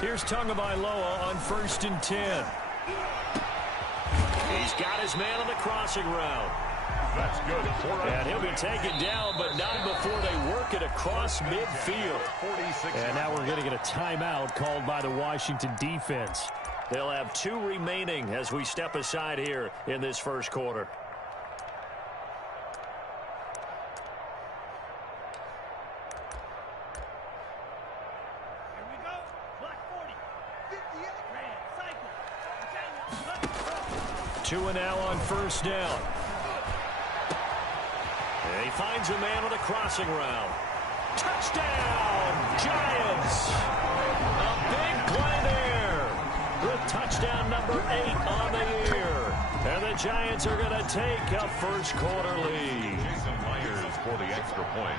Here's Tagovailoa on 1st and 10. He's got his man on the crossing route. That's good. And he'll be taken down, but not before they work it across midfield. And now we're going to get a timeout called by the Washington defense. They'll have 2 remaining as we step aside here in this first quarter. Two and now on 1st down. And he finds a man on the crossing route. Touchdown, Giants! A big play there. With touchdown number 8 on the year. And the Giants are going to take a first quarter lead. Jason Myers for the extra point.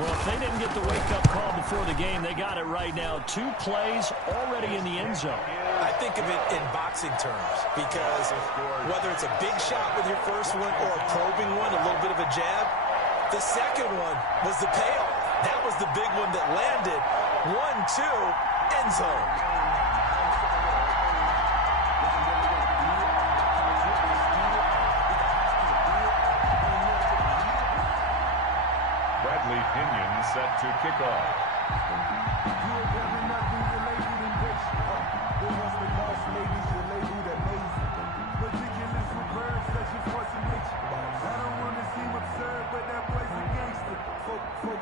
Well, if they didn't get the wake-up call before the game, they got it right now. 2 plays already in the end zone. I think of it in boxing terms because whether it's a big shot with your first one or a probing one, a little bit of a jab, the second one was the payoff. That was the big one that landed. 1-2, end zone. Bradley Pinion set to kick off.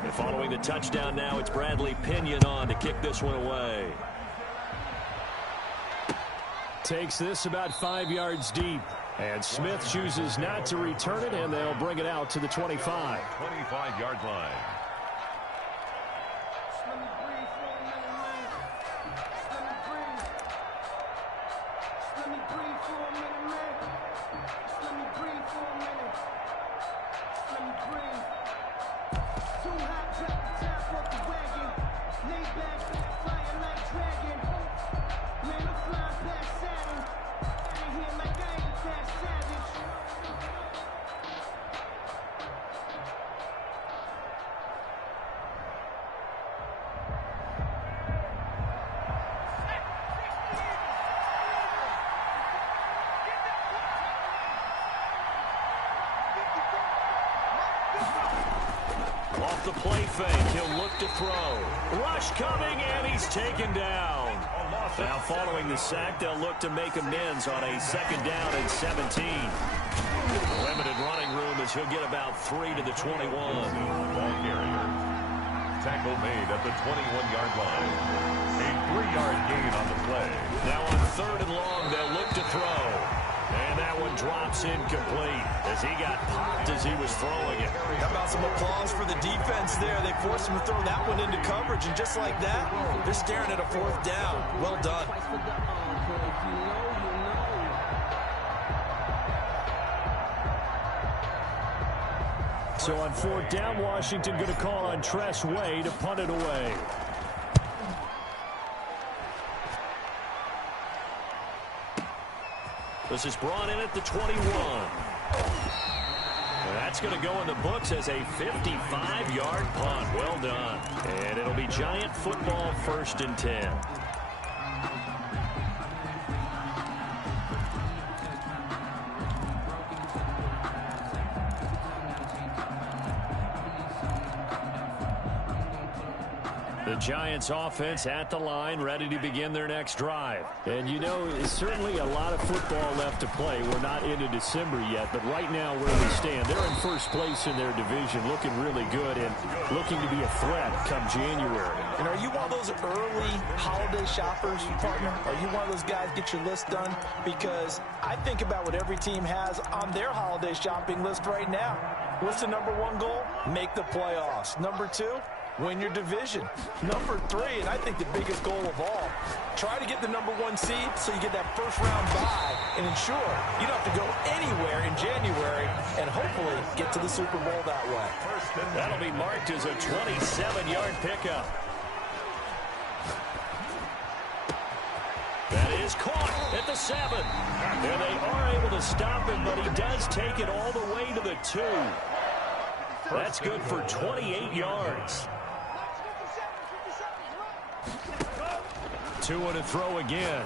And following the touchdown now, it's Bradley Pinion on to kick this one away. Takes this about 5 yards deep. And Smith chooses not to return it, and they'll bring it out to the 25. 25-yard line. Off the play fake, he'll look to throw. Rush coming, and he's taken down. Now following the sack, they'll look to make amends on a 2nd down and 17. Limited running room as he'll get about 3 to the 21. Ball carrier. Tackle made at the 21-yard line. A 3-yard gain on the play. Now on 3rd and long, they'll look to throw. And that one drops incomplete as he got popped as he was throwing it. How about some applause for the defense there? They forced him to throw that one into coverage, and just like that, they're staring at a 4th down. Well done. So on 4th down, Washington going to call on Tress Way to punt it away. This is brought in at the 21. That's going to go in the books as a 55-yard punt. Well done. And it'll be Giant football 1st and 10. The Giants offense at the line, ready to begin their next drive. And you know, it's certainly a lot of football left to play. We're not into December yet, but right now where we stand, they're in 1st place in their division, looking really good and looking to be a threat come January. And are you one of those early holiday shoppers, partner? Are you one of those guys get your list done? Because I think about what every team has on their holiday shopping list right now. What's the number 1 goal? Make the playoffs. Number 2? Win your division. Number 3, and I think the biggest goal of all, try to get the number 1 seed so you get that first-round bye and ensure you don't have to go anywhere in January and hopefully get to the Super Bowl that way. That'll be marked as a 27-yard pickup. That is caught at the 7. And they are able to stop him, but he does take it all the way to the 2. That's good for 28 yards. To and throw again.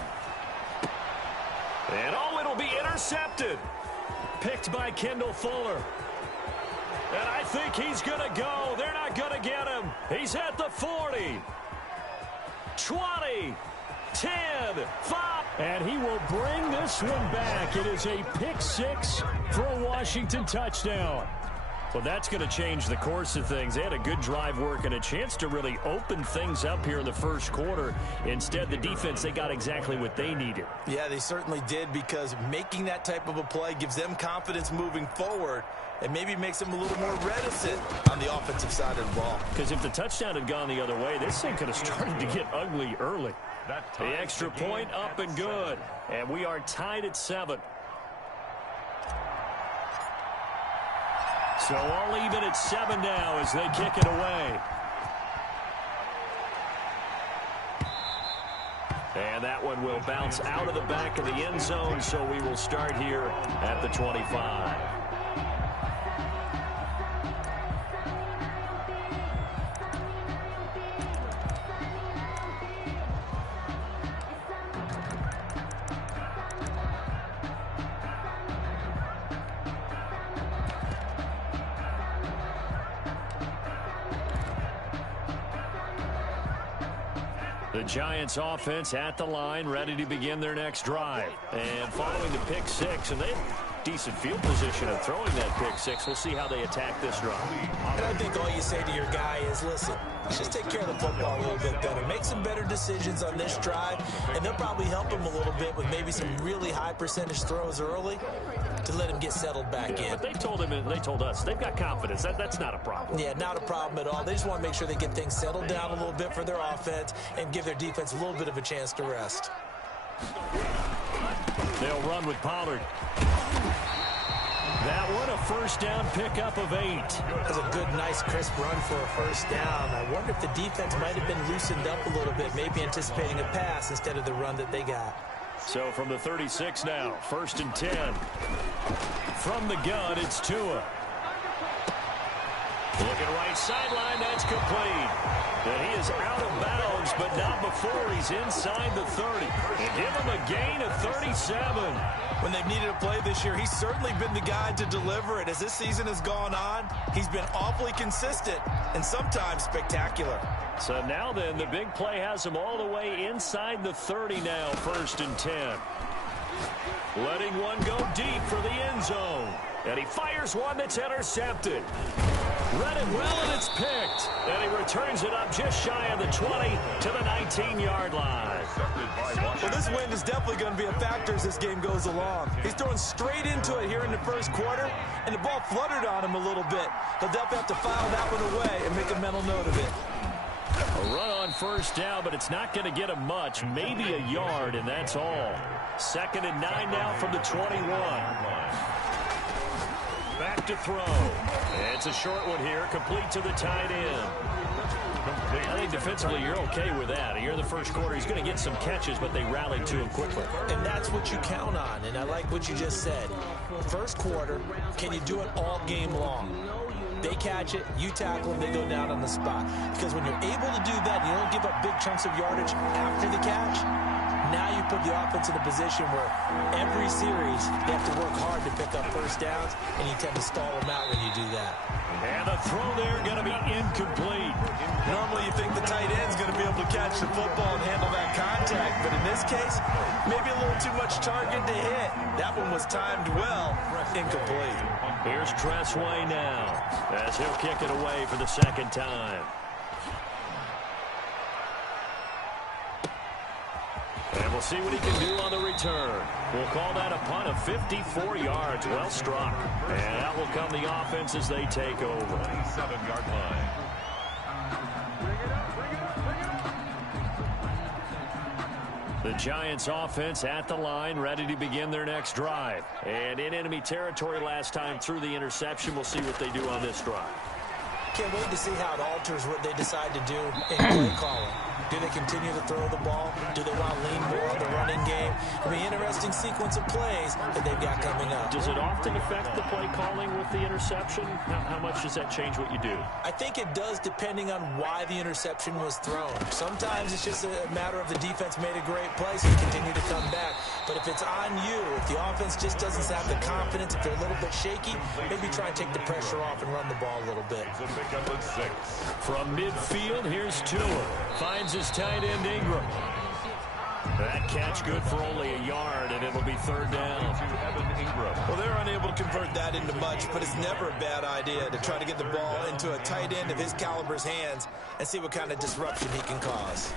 And it'll be intercepted. Picked by Kendall Fuller. And I think he's going to go. They're not going to get him. He's at the 40. 20. 10. 5. And he will bring this one back. It is a pick six for a Washington touchdown. Well, that's going to change the course of things. They had a good drive work and a chance to really open things up here in the first quarter. Instead, the defense, they got exactly what they needed. Yeah, they certainly did, because making that type of a play gives them confidence moving forward and maybe makes them a little more reticent on the offensive side of the ball. Because if the touchdown had gone the other way, this thing could have started to get ugly early. The extra point up and good. And we are tied at 7. So all even at 7 now as they kick it away. And that one will bounce out of the back of the end zone, so we will start here at the 25. The Giants offense at the line, ready to begin their next drive. And following the pick six, and they have decent field position of throwing that pick six. We'll see how they attack this drive. And I think all you say to your guy is, listen, let's just take care of the football a little bit better. Make some better decisions on this drive, and they'll probably help him a little bit with maybe some really high percentage throws early to let him get settled back in. But they told him, and they told us, they've got confidence. That's not a problem. Yeah, not a problem at all. They just want to make sure they get things settled down a little bit for their offense and give their defense a little bit of a chance to rest. They'll run with Pollard. That one, a first down pickup of 8. That was a good, nice, crisp run for a first down. I wonder if the defense might have been loosened up a little bit, maybe anticipating a pass instead of the run that they got. So from the 36 now, 1st and 10. From the gun, it's Tua. Looking right sideline, that's complete. And he is out of bounds, but not before he's inside the 30. And give him a gain of 37. When they've needed a play this year, he's certainly been the guy to deliver it. As this season has gone on, he's been awfully consistent and sometimes spectacular. So now then, the big play has him all the way inside the 30 now, 1st and 10. Letting one go deep for the end zone. And he fires one that's intercepted. Read it well, and it's picked. And he returns it up just shy of the 20 to the 19-yard line. Well, this win is definitely going to be a factor as this game goes along. He's throwing straight into it here in the first quarter, and the ball fluttered on him a little bit. He'll definitely have to file that one away and make a mental note of it. A run on first down, but it's not going to get him much. Maybe a yard, and that's all. 2nd and 9 now from the 21. Back to throw. It's a short one here, complete to the tight end. I think defensively you're okay with that. Here in the first quarter, he's going to get some catches, but they rallied to him quickly. And that's what you count on, and I like what you just said. First quarter, can you do it all game long? They catch it, you tackle them, they go down on the spot. Because when you're able to do that, you don't give up big chunks of yardage after the catch, now you put the offense in a position where every series they have to work hard to pick up first downs, and you tend to stall them out when you do that. And the throw there going to be incomplete. Normally you think the tight end's going to be able to catch the football and handle that contact, but in this case, maybe a little too much target to hit. That one was timed well, incomplete. Here's Tressway now, as he'll kick it away for the 2nd time. And we'll see what he can do on the return. We'll call that a punt of 54 yards. Well struck. And out will come the offense as they take over. 27-yard line. The Giants offense at the line, ready to begin their next drive. And in enemy territory last time through the interception. We'll see what they do on this drive. Can't wait to see how it alters what they decide to do in play calling. Do they continue to throw the ball? Do they want to lean more on the running game? It'll be an interesting sequence of plays that they've got coming up. Does it often affect the play calling with the interception? How much does that change what you do? I think it does depending on why the interception was thrown. Sometimes it's just a matter of the defense made a great play, so you continue to come back. But if it's on you, if the offense just doesn't have the confidence, if they're a little bit shaky, maybe try and take the pressure off and run the ball a little bit. It's a pickup at 6. From midfield, here's Tua. Finds his tight end Ingram. That catch good for only a yard, and it'll be 3rd down. To Evan Ingram. Well, they're unable to convert that into much, but it's never a bad idea to try to get the ball into a tight end of his caliber's hands and see what kind of disruption he can cause.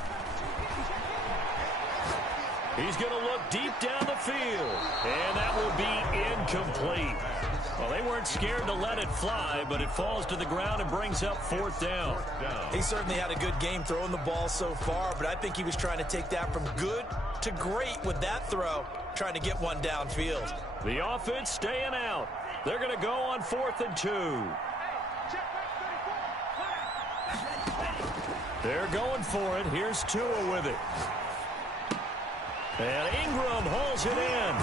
He's going to look deep down the field, and that will be incomplete. Well, they weren't scared to let it fly, but it falls to the ground and brings up 4th down. He certainly had a good game throwing the ball so far, but I think he was trying to take that from good to great with that throw, trying to get one downfield. The offense staying out. They're going to go on 4th and 2. They're going for it. Here's Tua with it. And Ingram hauls it in.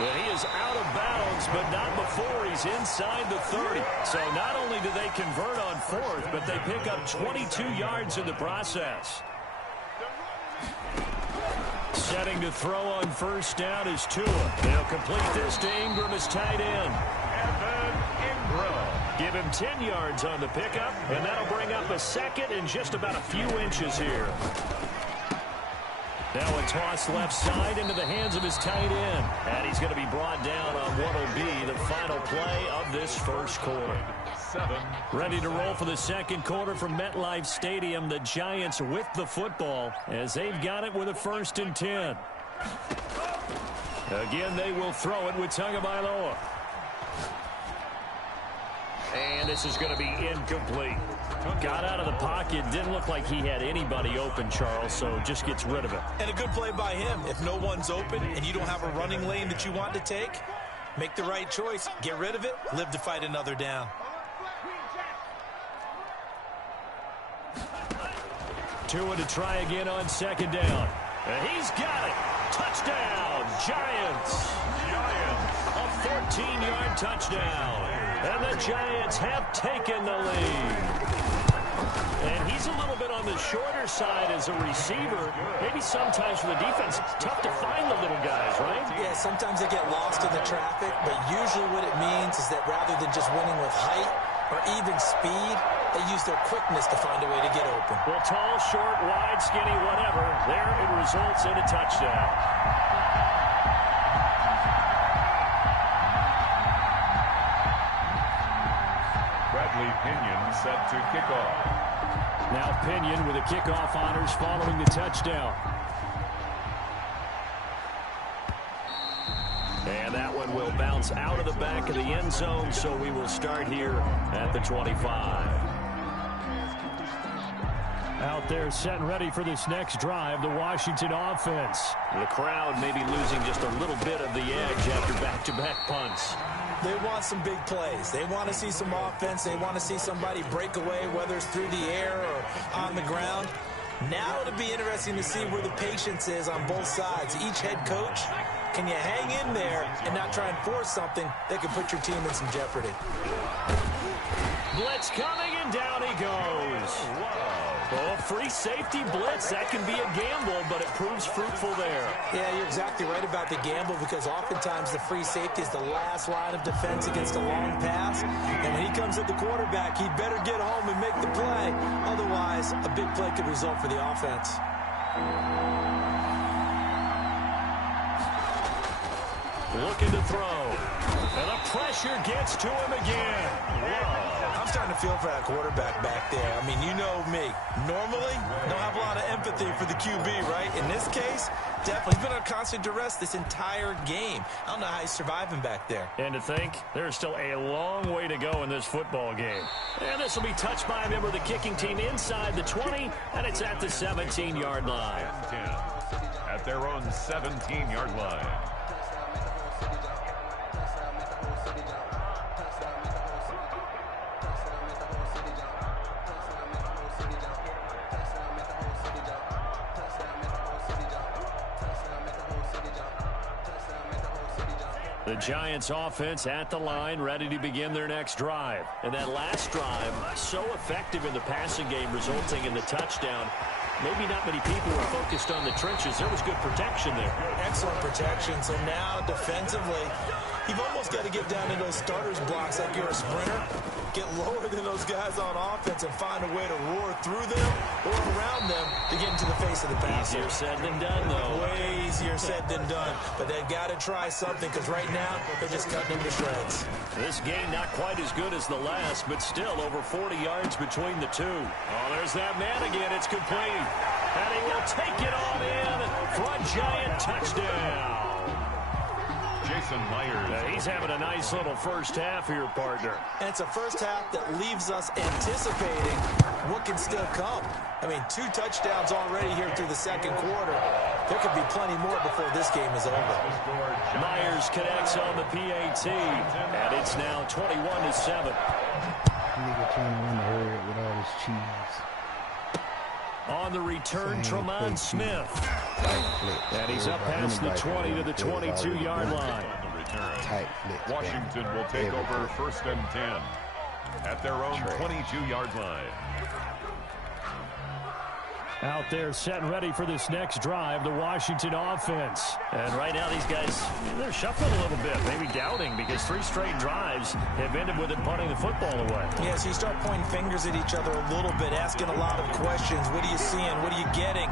But he is out of bounds, but not before he's inside the 30. So not only do they convert on 4th, but they pick up 22 yards in the process. Setting to throw on 1st down is Tua. They'll complete this to Ingram as tight end. Evan Ingram. Give him 10 yards on the pickup, and that'll bring up a 2nd and just about a few inches here. Now a toss left side into the hands of his tight end. And he's going to be brought down on what will be the final play of this 1st quarter. 7. Ready to roll for the 2nd quarter from MetLife Stadium. The Giants with the football as they've got it with a 1st and 10. Again, they will throw it with Tagovailoa. And this is going to be incomplete. Got out of the pocket. Didn't look like he had anybody open, Charles, so just gets rid of it. And a good play by him. If no one's open and you don't have a running lane that you want to take, make the right choice. Get rid of it. Live to fight another down. Tua to try again on 2nd down. And he's got it. Touchdown, Giants. A 14-yard touchdown. And the Giants have taken the lead. And he's a little bit on the shorter side as a receiver. Maybe sometimes for the defense, it's tough to find the little guys, right? Yeah, sometimes they get lost in the traffic, but usually what it means is that rather than just winning with height or even speed, they use their quickness to find a way to get open. Well, tall, short, wide, skinny, whatever, there it results in a touchdown. Bradley Pinion set to kick off. Now Pinion with the kickoff honors following the touchdown. And that one will bounce out of the back of the end zone, so we will start here at the 25. Out there set and ready for this next drive, the Washington offense. The crowd maybe losing just a little bit of the edge after back-to-back punts. They want some big plays. They want to see some offense. They want to see somebody break away, whether it's through the air or on the ground. Now it'll be interesting to see where the patience is on both sides. Each head coach, can you hang in there and not try and force something that could put your team in some jeopardy? Blitz coming, and down he goes. Oh, free safety blitz. That can be a gamble, but it proves fruitful there. Yeah, you're exactly right about the gamble, because oftentimes the free safety is the last line of defense against a long pass. And when he comes at the quarterback, he'd better get home and make the play. Otherwise, a big play could result for the offense. Looking to throw. And the pressure gets to him again. Whoa. I'm starting to feel for that quarterback back there. I mean, you know me. Normally, don't have a lot of empathy for the QB, right? In this case, definitely. He's been under constant duress this entire game. I don't know how he's surviving back there. And to think, there's still a long way to go in this football game. And this will be touched by a member of the kicking team inside the 20, and it's at the 17-yard line. 10 at their own 17-yard line. The Giants offense at the line, ready to begin their next drive. And that last drive, so effective in the passing game, resulting in the touchdown. Maybe not many people were focused on the trenches. There was good protection there. Excellent protection. So now defensively, you've almost got to get down to those starters blocks like you're a sprinter. Get lower than those guys on offense and find a way to roar through them or around them to get into the face of the passer. Easier said than done, though. Way easier said than done. But they've got to try something because right now they're just cutting them to shreds. This game not quite as good as the last, but still over 40 yards between the two. Oh, there's that man again. It's complete. And he will take it on in for a Giant touchdown. Jason Myers. He's having a nice little first half here, partner. And it's a first half that leaves us anticipating what can still come. I mean, 2 touchdowns already here through the second quarter. There could be plenty more before this game is over. Myers connects on the PAT, and it's now 21-7. Nigga trying to run the herd with all this cheese. On the return, Tremont Smith. And he's up past the 20 to the 22-yard line. On the return. Tight flick. Washington will take over 1st and 10 at their own 22-yard line. Out there set and ready for this next drive, the Washington offense. And right now these guys, they're shuffling a little bit, maybe doubting, because 3 straight drives have ended with them punting the football away. Yeah, so you start pointing fingers at each other a little bit, asking a lot of questions. What are you seeing? What are you getting?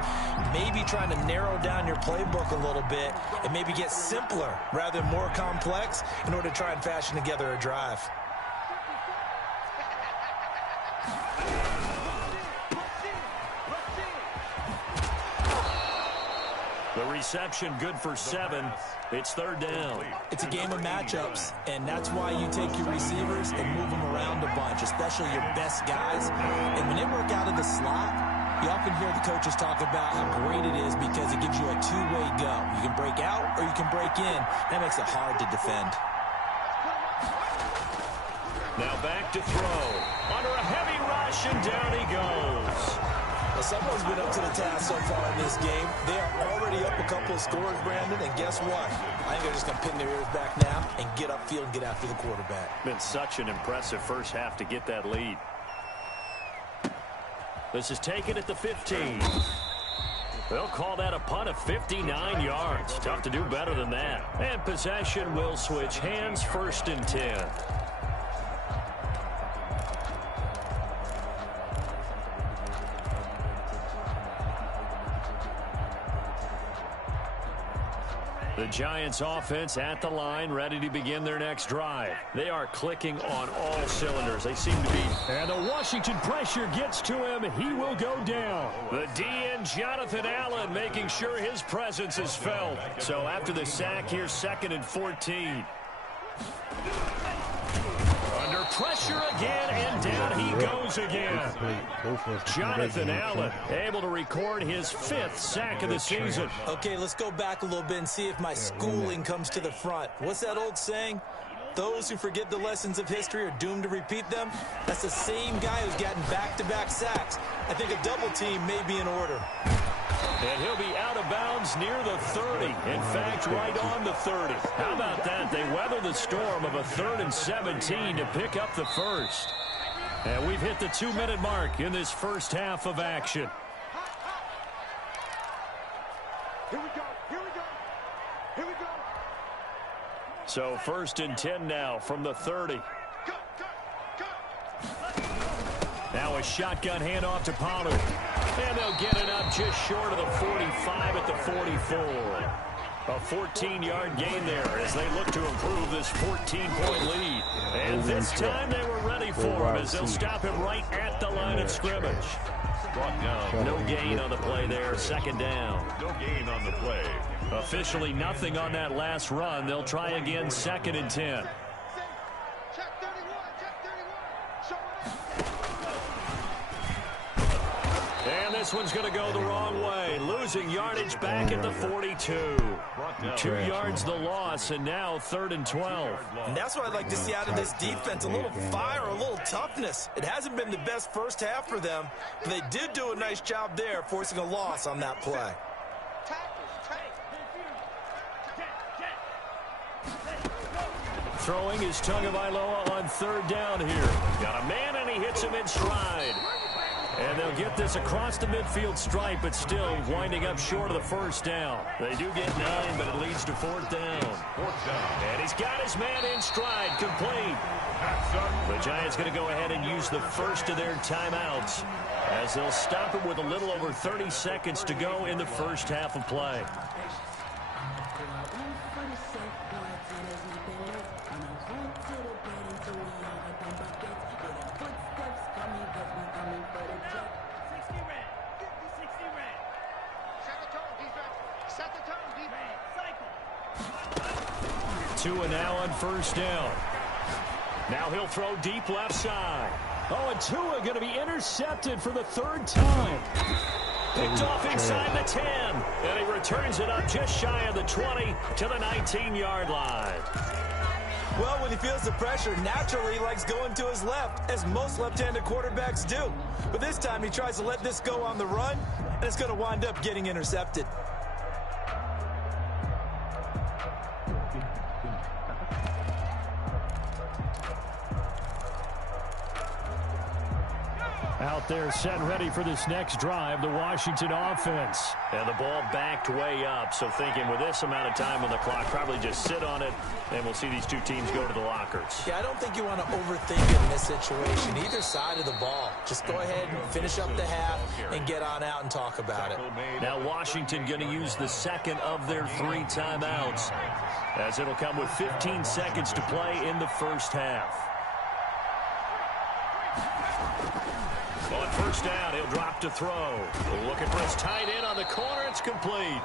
Maybe trying to narrow down your playbook a little bit and maybe get simpler rather than more complex in order to try and fashion together a drive. The reception good for 7. It's 3rd down. It's a game of matchups, and that's why you take your receivers and move them around a bunch, especially your best guys. And when they work out of the slot, you often hear the coaches talk about how great it is because it gives you a two-way go. You can break out or you can break in. That makes it hard to defend. Now back to throw. Under a heavy rush, and down he goes. Well, someone's been up to the task so far in this game. They are already up a couple of scores, Brandon, and guess what? I think they're just going to pin their ears back now and get upfield and get after the quarterback. Been such an impressive first half to get that lead. This is taken at the 15. They'll call that a punt of 59 yards. Tough to do better than that. And possession will switch hands, 1st and 10. The Giants offense at the line, ready to begin their next drive. They are clicking on all cylinders. They seem to be. And the Washington pressure gets to him. He will go down. The DN, Jonathan Allen, making sure his presence is felt. So after the sack, here's 2nd and 14. Under pressure again, and down he goes again. Jonathan Allen able to record his 5th sack of the season. Okay, let's go back a little bit and see if my schooling comes to the front. What's that old saying? Those who forget the lessons of history are doomed to repeat them. That's the same guy who's gotten back-to-back sacks. I think a double team may be in order. And he'll be out of bounds near the 30. In fact, right on the 30. How about that? They weather the storm of a 3rd and 17 to pick up the first. And we've hit the 2-minute mark in this first half of action. Here we go. Here we go. Here we go. So 1st and 10 now from the 30. Now a shotgun handoff to Pollard. And they'll get it up just short of the 45 at the 44. A 14-yard gain there as they look to improve this 14-point lead. And this time they were ready for him as they'll stop him right at the line of scrimmage. Brought down. No gain on the play there. 2nd down. No gain on the play. Officially nothing on that last run. They'll try again 2nd and 10. Check 31. Check 31. Show And this one's going to go the wrong way. Losing yardage back at the 42. 2 yards the loss, and now 3rd and 12. And that's what I'd like to see out of this defense, a little fire, a little toughness. It hasn't been the best first half for them, but they did do a nice job there, forcing a loss on that play. throwing is Tagovailoa on third down here. Got a man, and he hits him in stride. And they'll get this across the midfield stripe, but still winding up short of the first down. They do get 9, but it leads to fourth down. And he's got his man in stride, complete. The Giants going to go ahead and use the first of their timeouts, as they'll stop it with a little over 30 seconds to go in the first half of play. Tua now on first down. Now he'll throw deep left side. Oh, and Tua going to be intercepted for the third time. Picked off inside the 10. And he returns it up just shy of the 20 to the 19-yard line. Well, when he feels the pressure, naturally he likes going to his left, as most left-handed quarterbacks do. But this time he tries to let this go on the run, and it's going to wind up getting intercepted. Out there set and ready for this next drive, the Washington offense. And the ball backed way up, so thinking with this amount of time on the clock, probably just sit on it, and we'll see these two teams go to the lockers. Yeah, I don't think you want to overthink it in this situation, either side of the ball. Just go ahead and finish up the half and get on out and talk about it. Now Washington going to use the second of their 3 timeouts, as it'll come with 15 seconds to play in the first half. On first down, he'll drop to throw. Looking for his tight end on the corner. It's complete.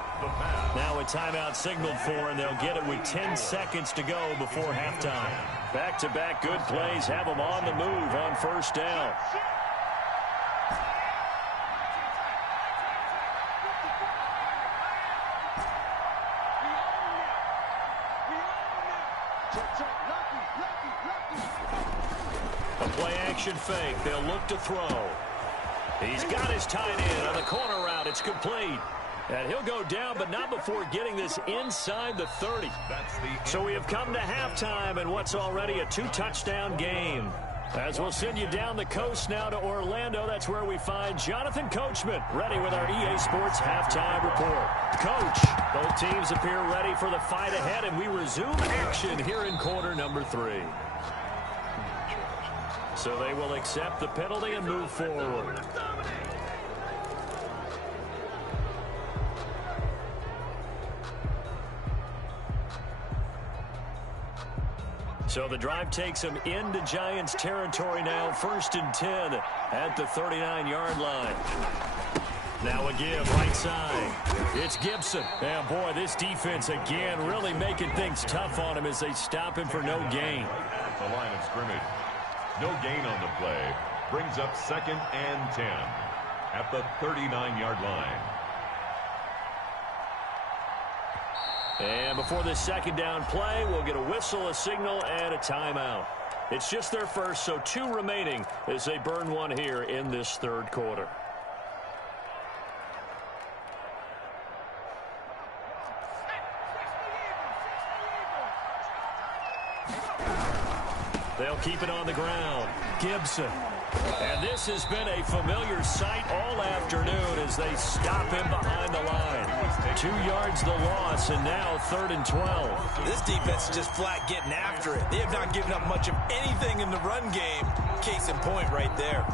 Now a timeout signaled for, and they'll get it with 10 seconds to go before halftime. Back-to-back good plays have them on the move on first down. A play-action fake. They'll look to throw. He's got his tight end on the corner route. It's complete. And he'll go down, but not before getting this inside the 30. So we have come to halftime in what's already a 2-touchdown game. As we'll send you down the coast now to Orlando, that's where we find Jonathan Coachman, ready with our EA Sports halftime report. Coach, both teams appear ready for the fight ahead, and we resume action here in quarter number 3. So they will accept the penalty and move forward. So the drive takes them into Giants territory now. 1st and 10 at the 39-yard line. Now a give right side. It's Gibson. And boy, this defense again really making things tough on him as they stop him for no gain. At the line of scrimmage. No gain on the play. Brings up 2nd and 10 at the 39-yard line. And before this second down play, we'll get a whistle, a signal, and a timeout. It's just their first, so 2 remaining as they burn one here in this third quarter. They'll keep it on the ground. Gibson. And this has been a familiar sight all afternoon as they stop him behind the line. 2 yards the loss, and now 3rd and 12. This defense is just flat getting after it. They have not given up much of anything in the run game. Case in point right there.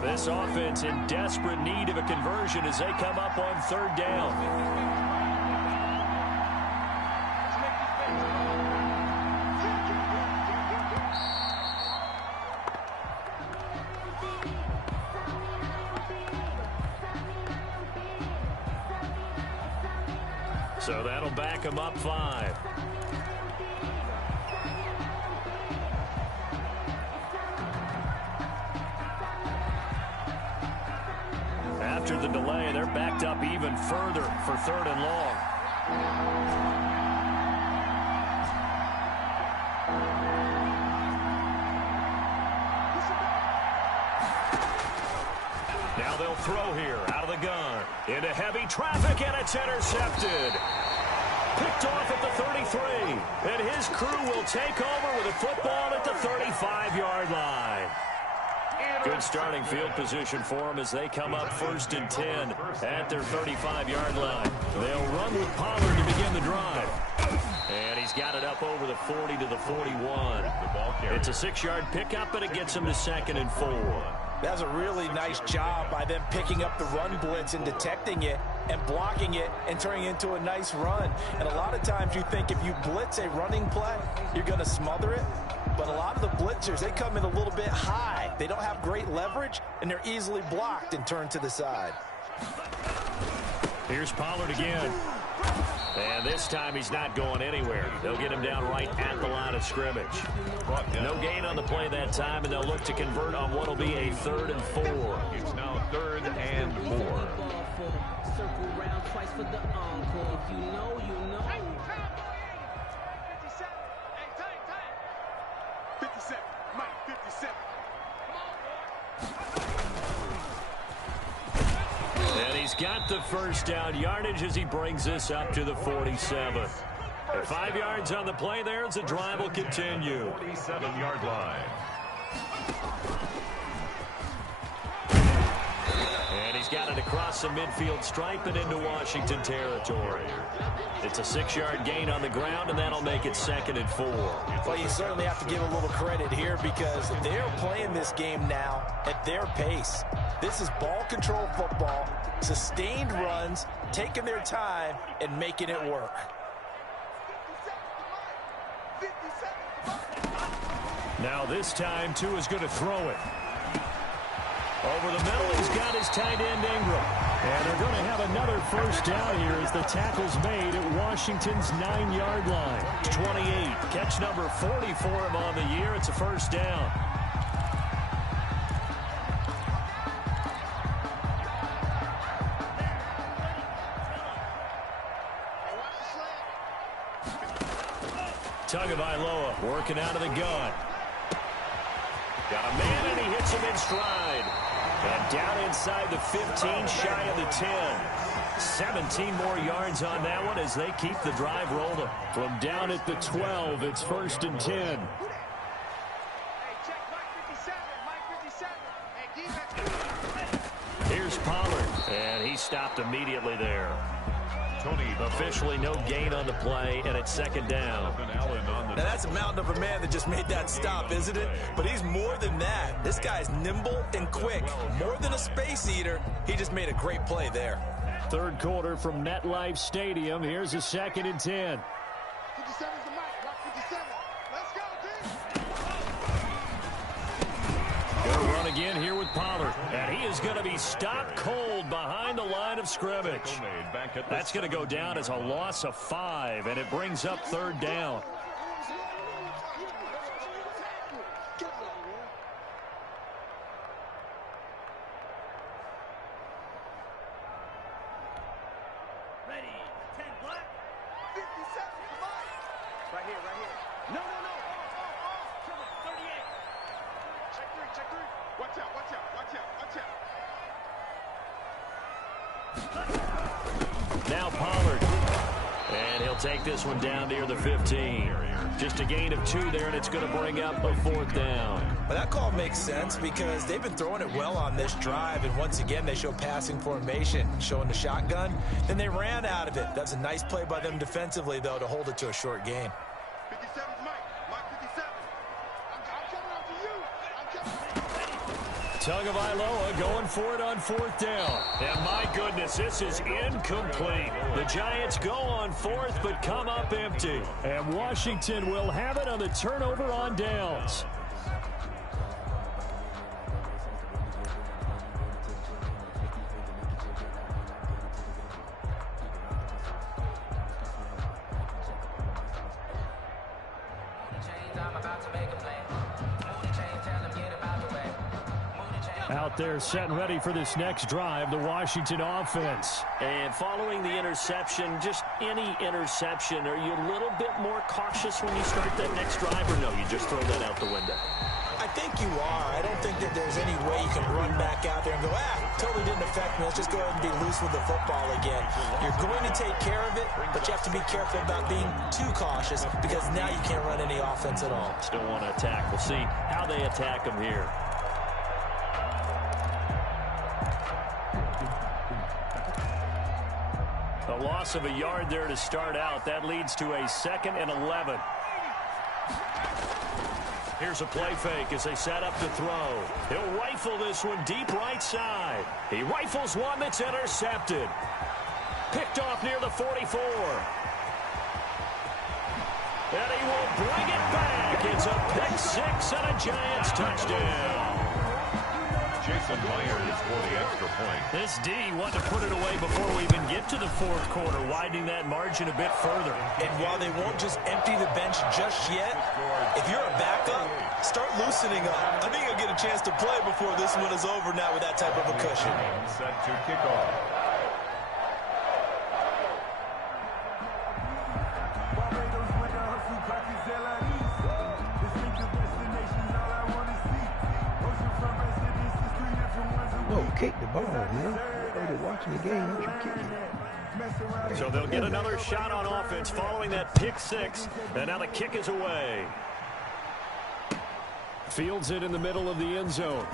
This offense in desperate need of a conversion as they come up on 3rd down. So that'll back them up 5. after the delay. They're backed up even further for 3rd and long. Now they'll throw here out of the gun. Into heavy traffic, and it's intercepted. Picked off at the 33. And his crew will take over with a football at the 35-yard line. Good starting field position for them as they come up 1st and 10 at their 35-yard line. They'll run with Pollard to begin the drive. And he's got it up over the 40 to the 41. It's a 6-yard pickup, but it gets him to 2nd and 4. That's a really nice job by them picking up the run blitz and detecting it and blocking it and turning it into a nice run. And a lot of times you think if you blitz a running play, you're going to smother it. But a lot of the blitzers, they come in a little bit high. They don't have great leverage, and they're easily blocked and turned to the side. Here's Pollard again. And this time he's not going anywhere. They'll get him down right at the line of scrimmage. No gain on the play that time, and they'll look to convert on what will be a 3rd and 4. It's now 3rd and 4. Circle round twice for the encore. If you know, you know. 57. Mike, 57. And he's got the 1st down yardage as he brings this up to the 47. At 5 yards on the play there as the drive will continue. 47-yard line. And he's got it across the midfield stripe and into Washington territory. It's a 6-yard gain on the ground, and that'll make it 2nd and 4. Well, you certainly have to give a little credit here because they're playing this game now at their pace. This is ball control football, sustained runs, taking their time, and making it work. Now this time, Tua's going to throw it. Over the middle, he's got his tight end Ingram. And they're going to have another 1st down here as the tackle's made at Washington's 9-yard line. 28, catch number 40 for him on the year. It's a 1st down. Tagovailoa working out of the gun. Got a man, and he hits him in stride. And down inside the 15, shy of the 10. 17 more yards on that one as they keep the drive rolling. From down at the 12, it's 1st and 10. Here's Pollard, and he stopped immediately there. Officially no gain on the play, and it's 2nd down. Now that's a mountain of a man that just made that stop, isn't it? But he's more than that. This guy's nimble and quick. More than a space eater, he just made a great play there. 3rd quarter from MetLife Stadium. Here's a 2nd and 10. 57's the mic. Rock 57. Let's go, team. Gonna run again here with Pollard. And he is going to be stopped cold behind the line of scrimmage. That's going to go down as a loss of 5, and it brings up 3rd down. Ready. 10 black. 57. Come on. Right here. No. Come on. 38. Check 3. Watch out. Now Pollard. And he'll take this one down near the 15. Just a gain of 2 there, and it's going to bring up a 4th down. Well, that call makes sense because they've been throwing it well on this drive, and once again they show passing formation, showing the shotgun. Then they ran out of it. That's a nice play by them defensively, though, to hold it to a short gain. 57's Mike. Mike 57. I'm coming after you. Tagovailoa going for it on 4th down. And my goodness, this is incomplete. The Giants go on 4th, but come up empty. And Washington will have it on the turnover on downs. I'm about to make a play. Move the chain, tell them get about the way. Move the chain. Out there set and ready for this next drive, the Washington offense. And following the interception, just any interception, are you a little bit more cautious when you start that next drive, or no, you just throw that out the window? I think you are. I don't think that there's any way you can run back out there and go, totally didn't affect me. Let's just go ahead and be loose with the football again. You're going to take care of it, but you have to be careful about being too cautious because now you can't run any offense at all. Still want to attack. We'll see how they attack them here. A loss of a yard there to start out. That leads to a 2nd and 11. Here's a play fake as they set up to throw. He'll rifle this one deep right side. He rifles one that's intercepted. Picked off near the 44. And he will bring it back. It's a pick six and a Giants touchdown. Jason Myers for the extra point. This D wanted to put it away before we even get to the 4th quarter, widening that margin a bit further. And while they won't just empty the bench just yet, if you're a backup, start loosening up. I think you'll get a chance to play before this one is over now with that type of a cushion. Set to kick off. Kick the ball, man. They're watching the game. What you kicking? So they'll get another shot on offense following that pick six. And now the kick is away. Fields it in the middle of the end zone.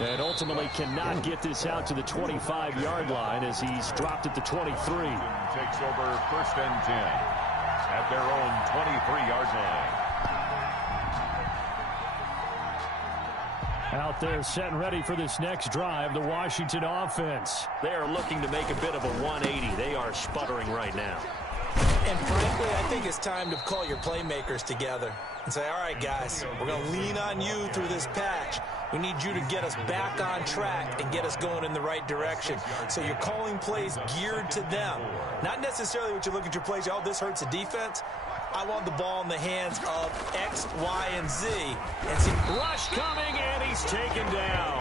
And ultimately cannot get this out to the 25-yard line as he's dropped at the 23. Takes over 1st and 10 at their own 23-yard line. Out there set and ready for this next drive, the Washington offense. They are looking to make a bit of a 180. They are sputtering right now. And frankly, I think it's time to call your playmakers together and say, all right, guys, we're going to lean on you through this patch. We need you to get us back on track and get us going in the right direction. So you're calling plays geared to them. Not necessarily what you look at your plays, oh, this hurts the defense. I want the ball in the hands of X, Y, and Z. And see, rush coming, and he's taken down.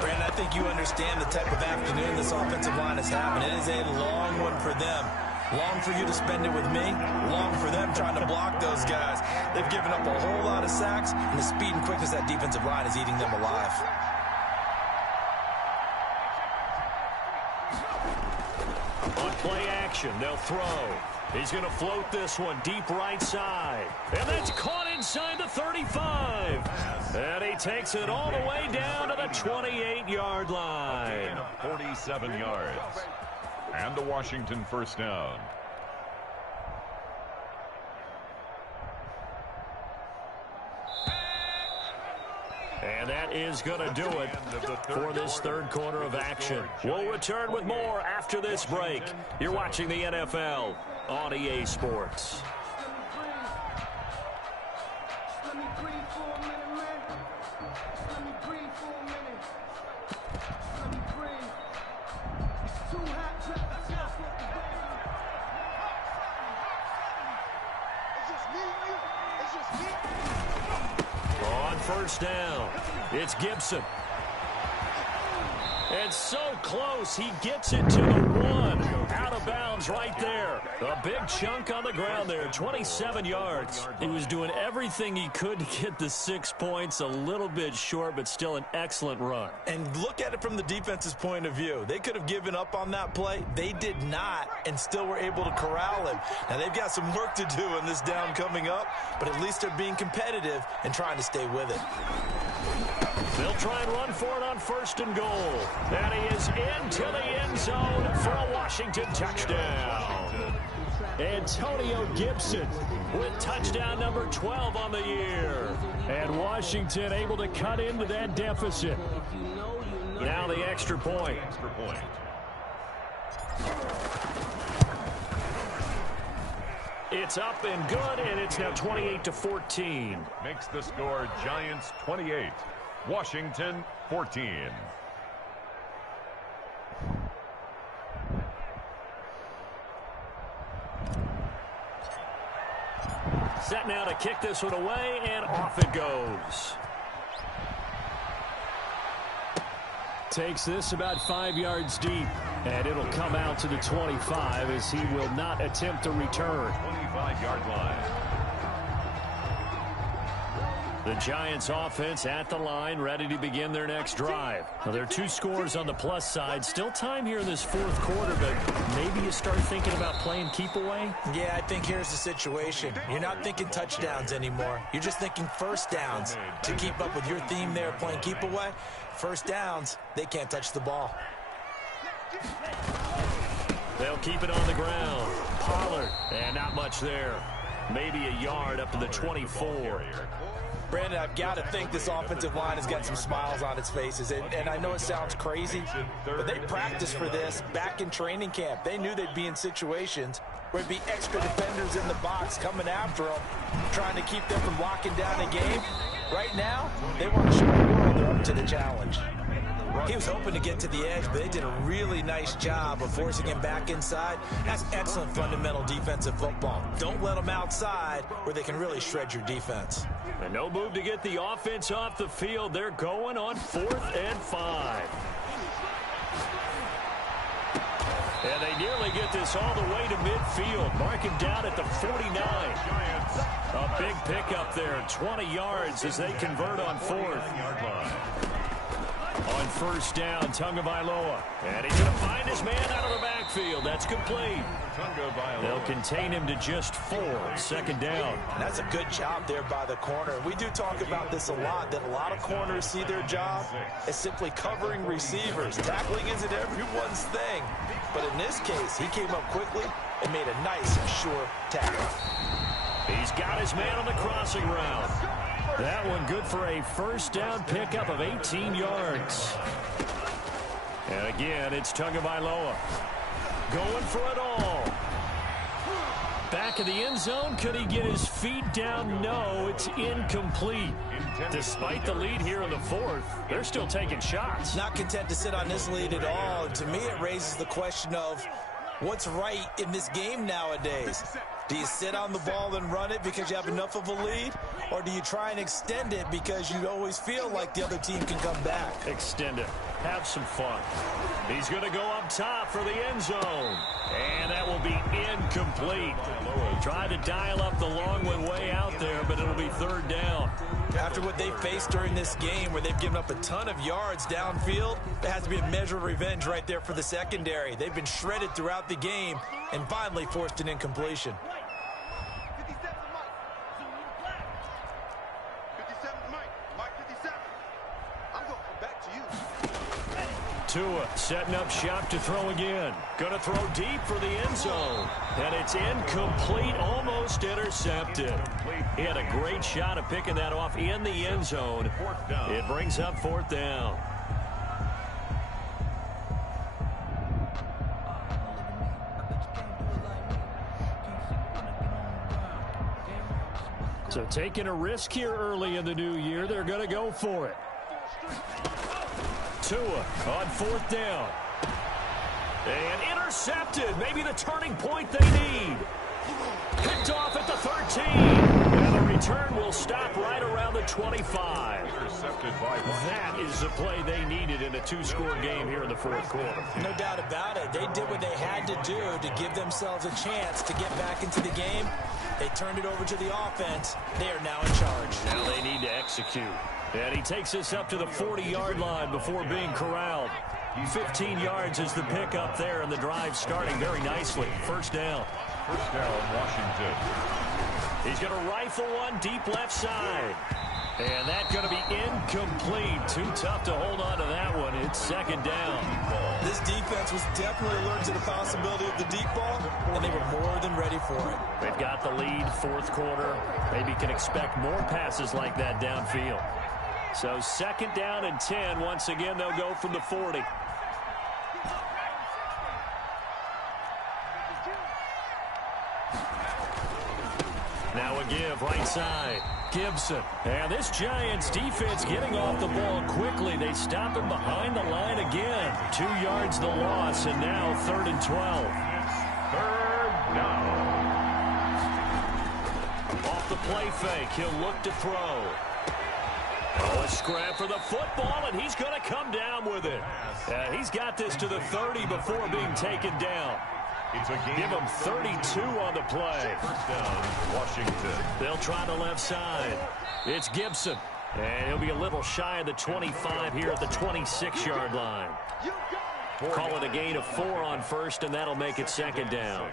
Brandon, I think you understand the type of afternoon this offensive line is having. It is a long one for them. Long for you to spend it with me. Long for them trying to block those guys. They've given up a whole lot of sacks, and the speed and quickness of that defensive line is eating them alive. On play action, they'll throw. He's going to float this one deep right side. And that's caught inside the 35. And he takes it all the way down to the 28-yard line. 47 yards. And the Washington 1st down. And that is going to do it for this 3rd quarter of action. We'll return with more after this break. You're watching the NFL on EA Sports. On 1st down, it's Gibson. And so close, he gets it to the 1. Out of bounds right there. A big chunk on the ground there, 27 yards. He was doing everything he could to get the 6 points, a little bit short, but still an excellent run. And look at it from the defense's point of view. They could have given up on that play. They did not, and still were able to corral him. Now, they've got some work to do in this down coming up, but at least they're being competitive and trying to stay with it. They'll try and run for it on 1st and goal. And he is into the end zone for a Washington touchdown. Antonio Gibson with touchdown number 12 on the year. And Washington able to cut into that deficit. Now the extra point. It's up and good, and it's now 28-14. Makes the score Giants 28. Washington 14. Set now to kick this one away, and off it goes. takes this about 5 yards deep, and it'll come out to the 25 as he will not attempt to return. 25-yard line. The Giants offense at the line, ready to begin their next drive. Well, there are 2 scores on the plus side. Still time here in this fourth quarter, but maybe you start thinking about playing keep away? Yeah, I think here's the situation. You're not thinking touchdowns anymore. You're just thinking first downs. To keep up with your theme there, playing keep away, first downs, they can't touch the ball. They'll keep it on the ground. Pollard, and not much there. Maybe a yard up to the 24. Brandon, I've got to think this offensive line has got some smiles on its faces. And I know it sounds crazy, but they practiced for this back in training camp. They knew they'd be in situations where it'd be extra defenders in the box coming after them, trying to keep them from locking down a game. Right now, they want to show the world they're up to the challenge. He was hoping to get to the edge, but they did a really nice job of forcing him back inside. That's excellent fundamental defensive football. Don't let them outside where they can really shred your defense. And no move to get the offense off the field. They're going on 4th and 5. And they nearly get this all the way to midfield. Mark him down at the 49. A big pickup there, 20 yards as they convert on 4th. On first down, Tagovailoa. And he's going to find his man out of the backfield. That's complete. They'll contain him to just 4. Second down. And that's a good job there by the corner. We do talk about this a lot, that a lot of corners see their job as simply covering receivers. Tackling isn't everyone's thing. But in this case, he came up quickly and made a nice, sure tackle. He's got his man on the crossing route. That one good for a first down pickup of 18 yards. And again, it's Tagovailoa going for it all. Back of the end zone. Could he get his feet down? No, it's incomplete. Despite the lead here in the 4th, they're still taking shots. Not content to sit on this lead at all. To me, it raises the question of what's right in this game nowadays. Do you sit on the ball and run it because you have enough of a lead? Or do you try and extend it because you always feel like the other team can come back? Extend it. Have some fun. He's going to go up top for the end zone. And that will be incomplete. Tried to dial up the long one way out there, but it'll be 3rd down. After what they faced during this game where they've given up a ton of yards downfield, there has to be a measure of revenge right there for the secondary. They've been shredded throughout the game and finally forced an incompletion. 57 Mike 57. I'm going back to you. Tua setting up shop to throw again. Going to throw deep for the end zone. And it's incomplete, almost intercepted. He had a great shot of picking that off in the end zone. It brings up 4th down. So taking a risk here early in the new year, they're going to go for it. Tua on 4th down. And intercepted. Maybe the turning point they need. Picked off at the 13. And the return will stop right around the 25. Intercepted by That is the play they needed in a 2-score game here in the 4th quarter. No doubt about it. They did what they had to do to give themselves a chance to get back into the game. They turned it over to the offense. They are now in charge. Now they need to execute. And he takes us up to the 40-yard line before being corralled. 15 yards is the pickup there, and the drive starting very nicely. First down. First down, Washington. He's going to rifle one deep left side. And that's going to be incomplete. Too tough to hold on to that one. It's 2nd down. This defense was definitely alert to the possibility of the deep ball, and they were more than ready for it. They've got the lead, 4th quarter. Maybe can expect more passes like that downfield. So 2nd down and 10. Once again, they'll go from the 40. Now a give right side. Gibson. And this Giants defense getting off the ball quickly. They stop him behind the line again. 2 yards the loss, and now 3rd and 12. 3rd down. Off the play fake, he'll look to throw. Oh, a scrap for the football, and he's going to come down with it. He's got this to the 30 before being taken down. It's a game. Give him 32 on the play. First down, Washington. They'll try the left side. It's Gibson. And he'll be a little shy of the 25 here at the 26-yard line. Call it a gain of 4 on first, and that'll make it second down.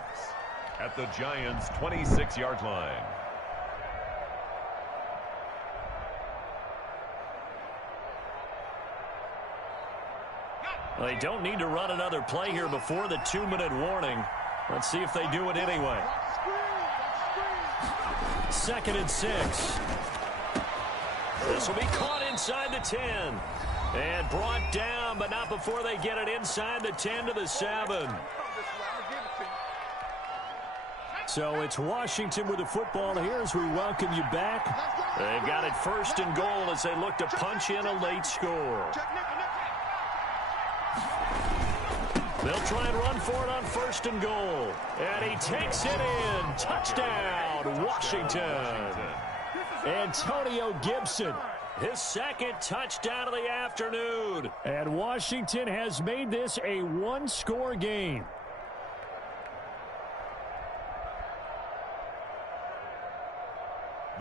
At the Giants' 26-yard line. They don't need to run another play here before the 2-minute warning. Let's see if they do it anyway. 2nd and 6. This will be caught inside the 10. And brought down, but not before they get it inside the 10 to the 7. So it's Washington with the football here as we welcome you back. They've got it 1st and goal as they look to punch in a late score. They'll try and run for it on 1st and goal. And he takes it in. Touchdown, Washington. Antonio Gibson, his 2nd touchdown of the afternoon. And Washington has made this a 1-score game.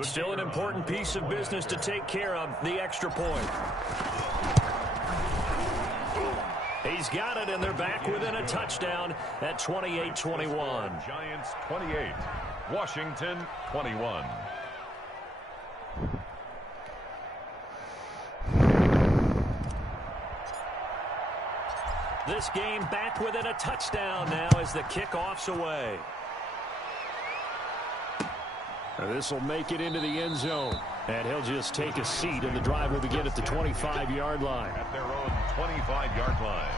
Still an important piece of business to take care of, the extra point. He's got it, and they're back within a touchdown at 28-21. Giants 28, Washington 21. This game back within a touchdown now as the kickoff's away. This will make it into the end zone. And he'll just take a seat, and the drive will begin at the 25-yard line. At their own 25-yard line.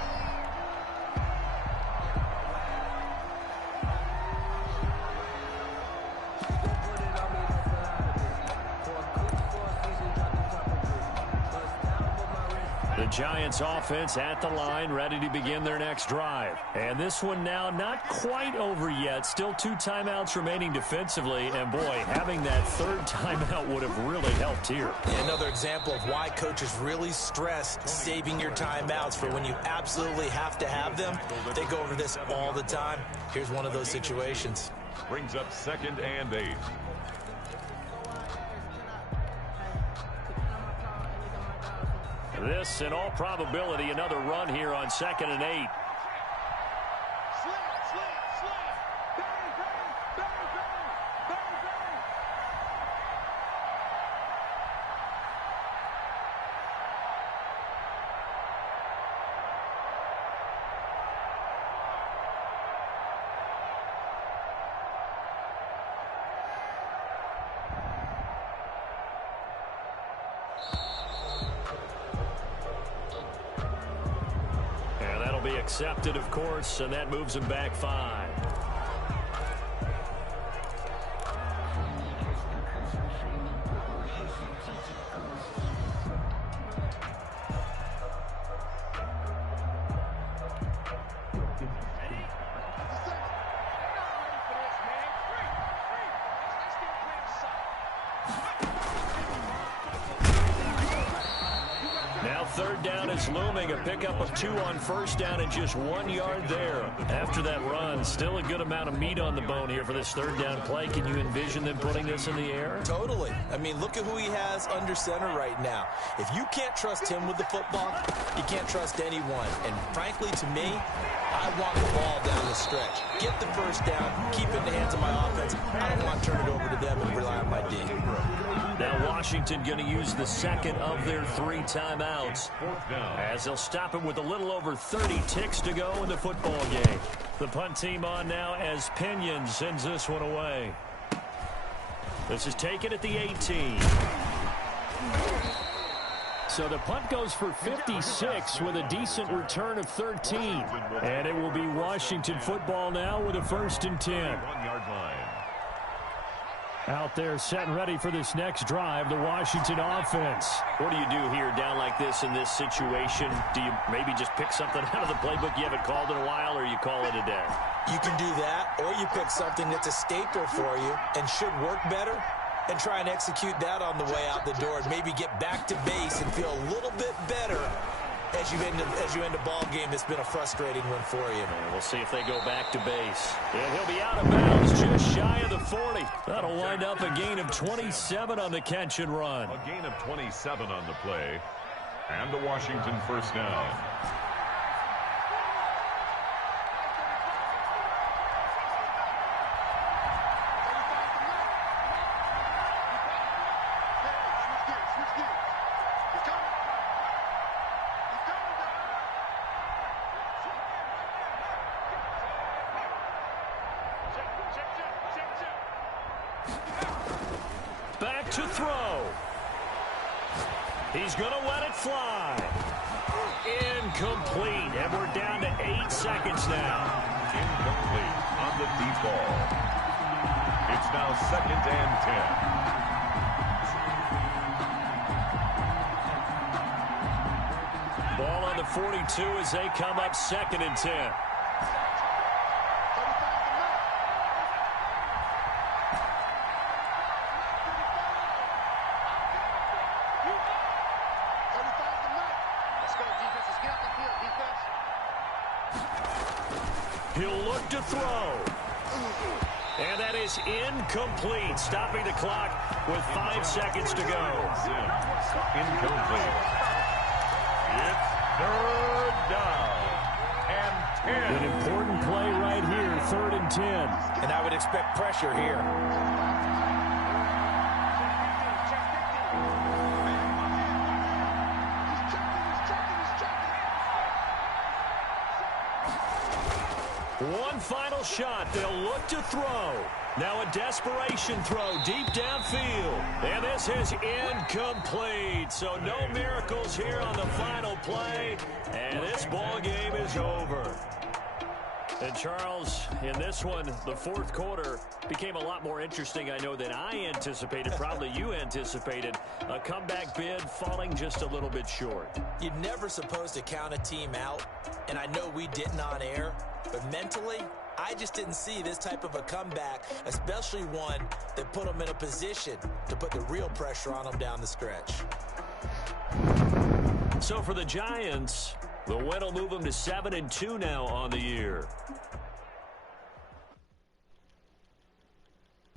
The Giants offense at the line, ready to begin their next drive. And this one now not quite over yet. Still 2 timeouts remaining defensively. And boy, having that 3rd timeout would have really helped here. Another example of why coaches really stress saving your timeouts for when you absolutely have to have them. They go over this all the time. Here's one of those situations. Brings up 2nd and 8. This, in all probability, another run here on 2nd and 8. Accepted, of course, and that moves him back 5. Now 3rd down is looming, a pickup of 2 on 1st down and just 1 yard there. After that run, still a good amount of meat on the bone here for this 3rd down play. Can you envision them putting this in the air? Totally. I mean, look at who he has under center right now. If you can't trust him with the football, you can't trust anyone. And frankly, to me, I want the ball down the stretch. Get the 1st down, keep it in the hands of my offense. I don't want to turn it over to them and rely on my D. Now Washington going to use the 2nd of their 3 timeouts, as they'll stop it with a little over 30 ticks to go in the football game. The punt team on now as Pinion sends this one away. This is taken at the 18. So the punt goes for 56 with a decent return of 13. And it will be Washington football now with a 1st and 10. 1-yard line. Out there set and ready for this next drive, the Washington offense. What do you do here down like this in this situation? Do you maybe just pick something out of the playbook you haven't called in a while, or you call it a day? You can do that, or you pick something that's a staple for you and should work better and try and execute that on the way out the door and maybe get back to base and feel a little bit better as you end a ball game that's been a frustrating one for you. And we'll see if they go back to base. And he'll be out of bounds just shy of the 40. That'll wind up a gain of 27 on the catch and run. A gain of 27 on the play. And the Washington first down. Back to throw. He's going to let it fly. Incomplete. And we're down to 8 seconds now. Incomplete on the deep ball. It's now 2nd and 10. Ball on the 42 as they come up 2nd and 10. He'll look to throw. And that is incomplete, stopping the clock with 5 seconds to go. Incomplete. It's 3rd down and 10. An important play right here, 3rd and 10. And I would expect pressure here. One final shot. They'll look to throw. Now a desperation throw deep downfield. And this is incomplete. So no miracles here on the final play. And this ball game is over. And Charles, in this one, the 4th quarter became a lot more interesting, I know, than I anticipated. Probably you anticipated. A comeback bid falling just a little bit short. You're never supposed to count a team out, and I know we didn't on air, but mentally, I just didn't see this type of a comeback, especially one that put them in a position to put the real pressure on them down the stretch. So for the Giants, the win will move them to 7-2 now on the year.